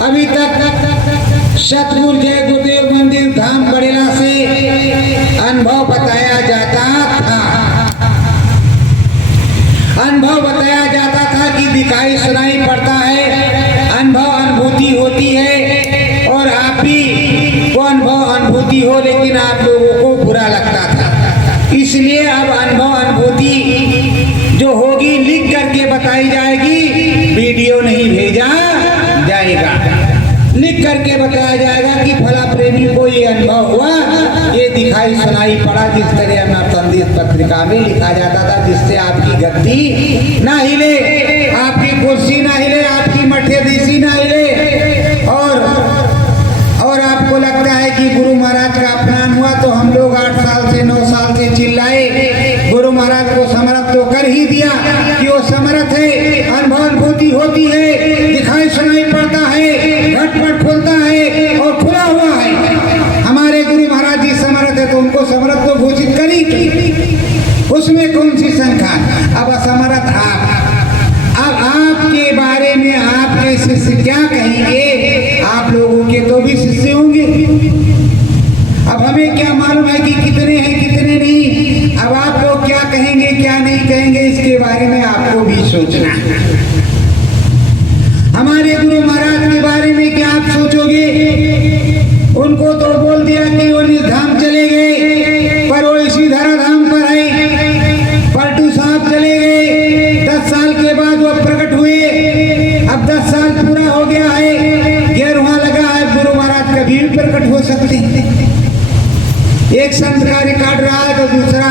अभी तक सतगुरु जय गुरुदेव मंदिर धाम बड़ेला से अनुभव बताया जाता था। अनुभव बताया जाता था कि दिखाई सुनाई पड़ता है, अनुभव अनुभूति होती है और आप भी को अनुभव अनुभूति हो, लेकिन आप लोगों को बुरा लगता था। इसलिए अब अनुभव अनुभूति जो होगी लिख करके बताई जाएगी, वीडियो नहीं भेजा जाएगा। लिख करके बताया जाएगा कि फला प्रेमी को ये अनुभव हुआ, ये दिखाई सुनाई पड़ा। जिस तरह अपना संदेश पत्रिका में लिखा जाता था, जिससे आपकी गद्दी ना हिले, आपकी कुर्सी ना हिले, आपकी मठ्यधीशी ना हिले, और आपको लगता है कि गुरु महाराज का अपमान हुआ तो हम लोग 8 साल से 9 साल से चिल्लाए। गुरु महाराज को समर्थ तो कर ही दिया कि वो समर्थ है, अनुभव अनुभूति होती है, दिखाई सुनाई पड़ता है, घटपट खुलता है और खुला हुआ है। हमारे गुरु महाराज जी समर्थ है तो उनको समर्थ तो घोषित करी, उसमें कौन सी शंका। अब असमर्थ अब आपके बारे में आपके शिष्य क्या कहेंगे? आप लोगों के तो भी शिष्य होंगे। अब हमें क्या मालूम है कि कितने हैं कितने नहीं। अब आप लोग क्या कहेंगे क्या नहीं कहेंगे, इसके बारे में आपको भी सोचना है। हमारे गुरु महाराज के बारे में क्या आप सोचोगे? उनको तो बोल दिया कि वो निधाम चले गए, पर वो इसी धराधाम पर है। पलटू साहब चले गए, 10 साल के बाद वो प्रकट हुए। अब 10 साल पूरा हो गया है, 11वां लगा है। गुरु महाराज कभी भी प्रकट हो सकते हैं। एक संत का रिकॉर्ड रहा है तो दूसरा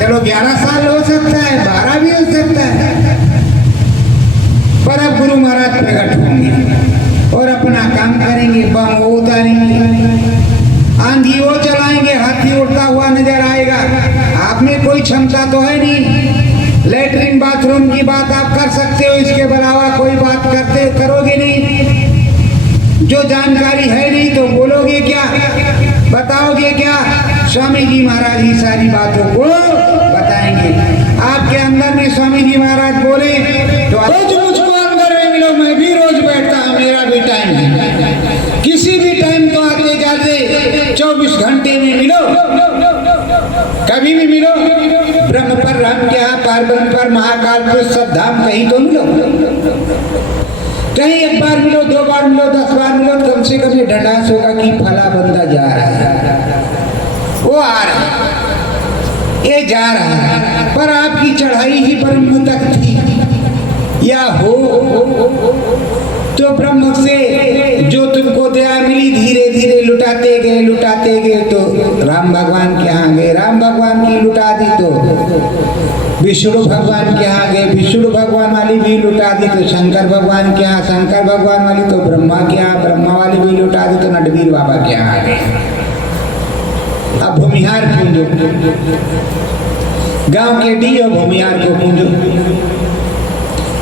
चलो 11 साल हो सकता है, 12 भी हो सकता है, पर अब गुरु महाराज प्रकट होंगे और अपना काम करेंगे। बम वो उतारेंगे, आंधी वो चलाएंगे, हाथी उड़ता हुआ नजर आएगा। आप में कोई क्षमता तो है नहीं। लेटरिन बाथरूम की बात आप कर सकते हो, इसके अलावा कोई बात करोगे नहीं। जो जानकारी है नहीं तो बोलोगे क्या, बताओगे क्या? स्वामी जी महाराज ही सारी बातों को बताएंगे। आपके अंदर में स्वामी जी महाराज बोले तो रोज मुझको अंदर में मिलो, मैं भी रोज बैठता हूँ, मेरा भी टाइम है। किसी भी टाइम तो आते जाते 24 घंटे में मिलो, कभी भी मिलो। ब्रह्म पर राम क्या, पार ब्रह्म पर महाकाल पर सब धाम, कहीं तो मिलो। कहीं 1 बार मिलो, 2 बार मिलो, 10 बार मिलो, कम से कम ये ढंढास होगा कि फला बंदा जा रहा है, वो आ रहा है, ये जा रहा है। पर आपकी चढ़ाई ही ब्रह्म तक थी या हो तो ब्रह्म से जो तुमको दया मिली धीरे धीरे लुटाते गए तो राम भगवान के यहाँ गए, राम भगवान की लुटा दी तो विष्णु भगवान के यहाँ गए, विष्णु भगवान वाली भी लुटा दी तो शंकर भगवान के यहाँ, शंकर भगवान वाली तो ब्रह्मा के यहाँ, ब्रह्मा वाली भी लुटा दी तो नटवीर बाबा के यहाँ गए। अब भूमिहार पूंजो, गांव के डी और भूमिहार को पूंजो,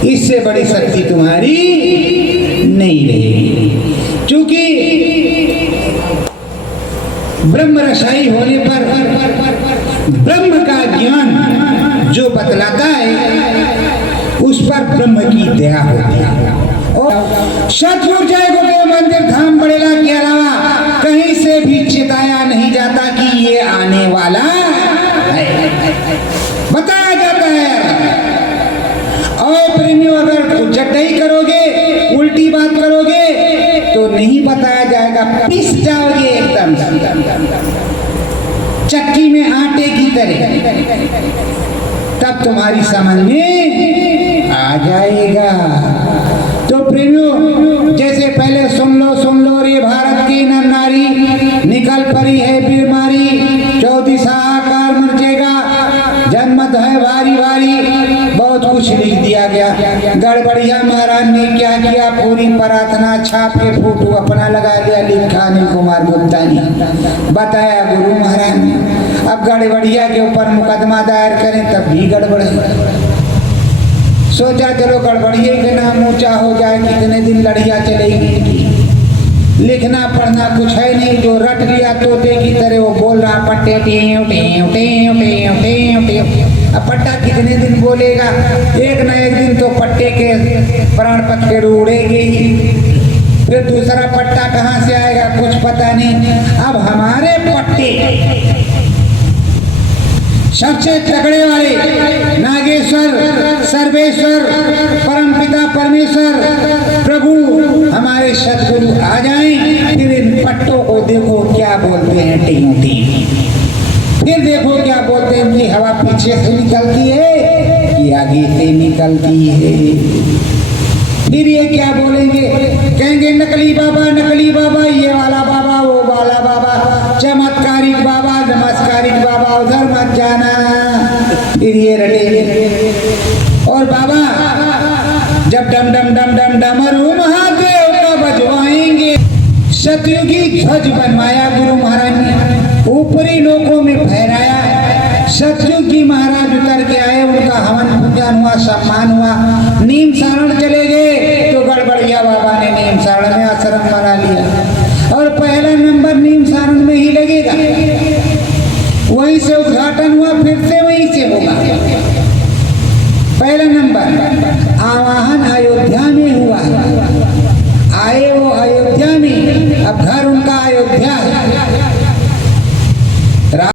इससे बड़ी शक्ति तुम्हारी नहीं रहेगी। क्योंकि ब्रह्म रसाई होने पर ब्रह्म का ज्ञान जो बतलाता है उस पर ब्रह्म की दया होती है। और सतगुरु जय गुरुदेव मंदिर धाम बड़ेला के अलावा कहीं से भी चिताया नहीं जाता कि ये आने वाला है, बताया जाता है। और प्रेमियों अगर जटाई करोगे, उल्टी बात करोगे तो नहीं बताया जाएगा, पिस जाओगे एकदम चक्की में आटे की तरह, तब तुम्हारी समझ में आ जाएगा। तो प्रेमियों जैसे पहले सुन लो रे भारत की नर नारी, निकल पड़ी है बीमारी, 14 साकार मरजेगा, जन्मत है भारी भारी, बहुत कुछ लिख दिया गया। गड़बड़िया महाराज ने क्या किया, पूरी प्रार्थना छाप के फोटो अपना लगा दिया, लिखा अनिल कुमार गुप्ता ने, बताया गुरु महाराज ने। अब गड़बड़िया के ऊपर मुकदमा दायर करें तब भी गड़बड़ है। सोचा चलो गड़बड़िए के नाम ऊंचा हो जाए, कितने दिन लड़िया चलेगी। लिखना पढ़ना कुछ है नहीं, जो रट लिया तोते की तरह वो बोल रहा पट्टे टें टें टें टें टें टें। अब पट्टा कितने दिन बोलेगा, एक न एक दिन तो पट्टे के प्राण पखेरु उड़ेंगे ही। फिर दूसरा पट्टा कहाँ से आएगा कुछ पता नहीं। अब हमारे पट्टे सबसे तगड़े वाले नागेश्वर सर्वेश्वर परमपिता परमेश्वर प्रभु हमारे सदगुरु आ जाएं, फिर इन पट्टों को देखो क्या बोलते हैं टीम टीम, फिर देखो क्या बोलते हैं कि हवा पीछे से निकलती है कि आगे से निकलती है। फिर ये क्या बोलेंगे, कहेंगे नकली बाबा ये वाला बाबा वो वाला बाबा, चमत्कारिक बाबा नमस्कारिक बाबा, उधर मत जाना। फिर ये रटेंगे और बाबा जब डम डम डम डम डमरू महादेव का बजवाएंगे, सतयुगी ध्वज बनवाया गुरु महाराज ने, ऊपरी लोकों में फहराया। सतयुग जी महाराज उतर के आए, उनका हवन पूजन हुआ, सम्मान हुआ, नीम सारण चले गए तो गड़बड़िया बाबा ने नीम सारण में आश्रम बना लिया और पहला नंबर नीम सारण में ही लगेगा। वहीं से उद्घाटन हुआ, फिर से वहीं से होगा। पहला नंबर आवाहन अयोध्या में हुआ, आए वो अयोध्या में, अब घर उनका अयोध्या है।